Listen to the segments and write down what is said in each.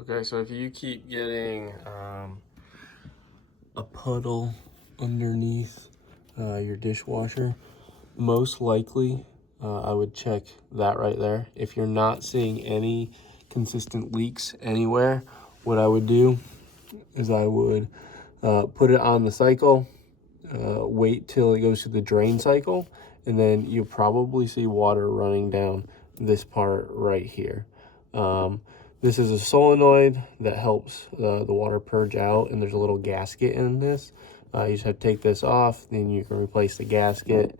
Okay, so if you keep getting a puddle underneath your dishwasher, most likely I would check that right there. If you're not seeing any consistent leaks anywhere, what I would do is I would put it on the cycle, wait till it goes to the drain cycle, and then you'll probably see water running down this part right here. This is a solenoid that helps the water purge out, and there's a little gasket in this. You just have to take this off, then you can replace the gasket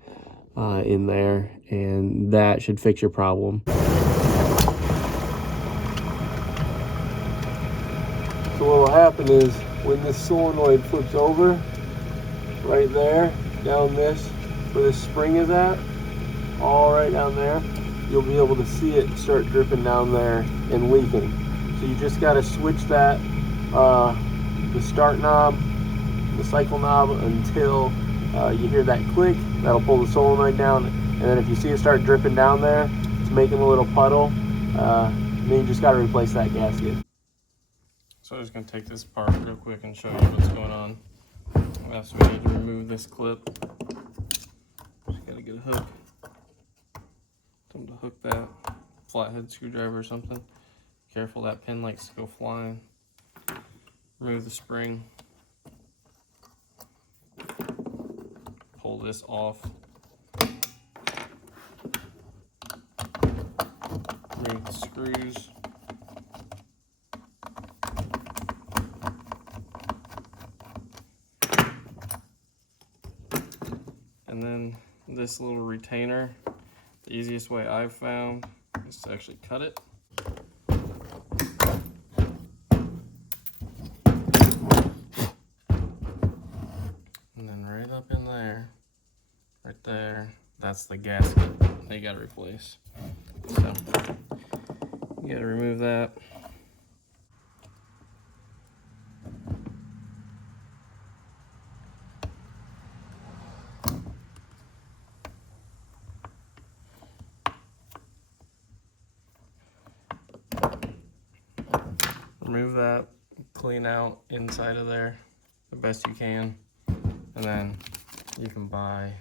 in there, and that should fix your problem. So what will happen is when this solenoid flips over, right there, down this, where this spring is at, all right down there, you'll be able to see it start dripping down there and leaking. So you just got to switch that, the start knob, the cycle knob, until you hear that click. That'll pull the solenoid down, and then if you see it start dripping down there, it's making a little puddle, then you just got to replace that gasket. So I'm just going to take this part real quick and show you what's going on. So we need to remove this clip. Just got to get a hook. Something to hook that, flathead screwdriver or something. Careful, that pin likes to go flying. Remove the spring. Pull this off. Remove the screws. And then this little retainer, the easiest way I've found is to actually cut it. And then right up in there, right there, that's the gasket that you gotta replace. So you gotta remove that. Remove that, clean out inside of there the best you can, and then you can buy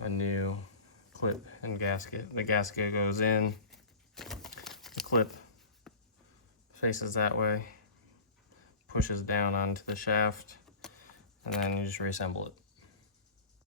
a new clip and gasket. The gasket goes in, the clip faces that way, pushes down onto the shaft, and then you just reassemble it.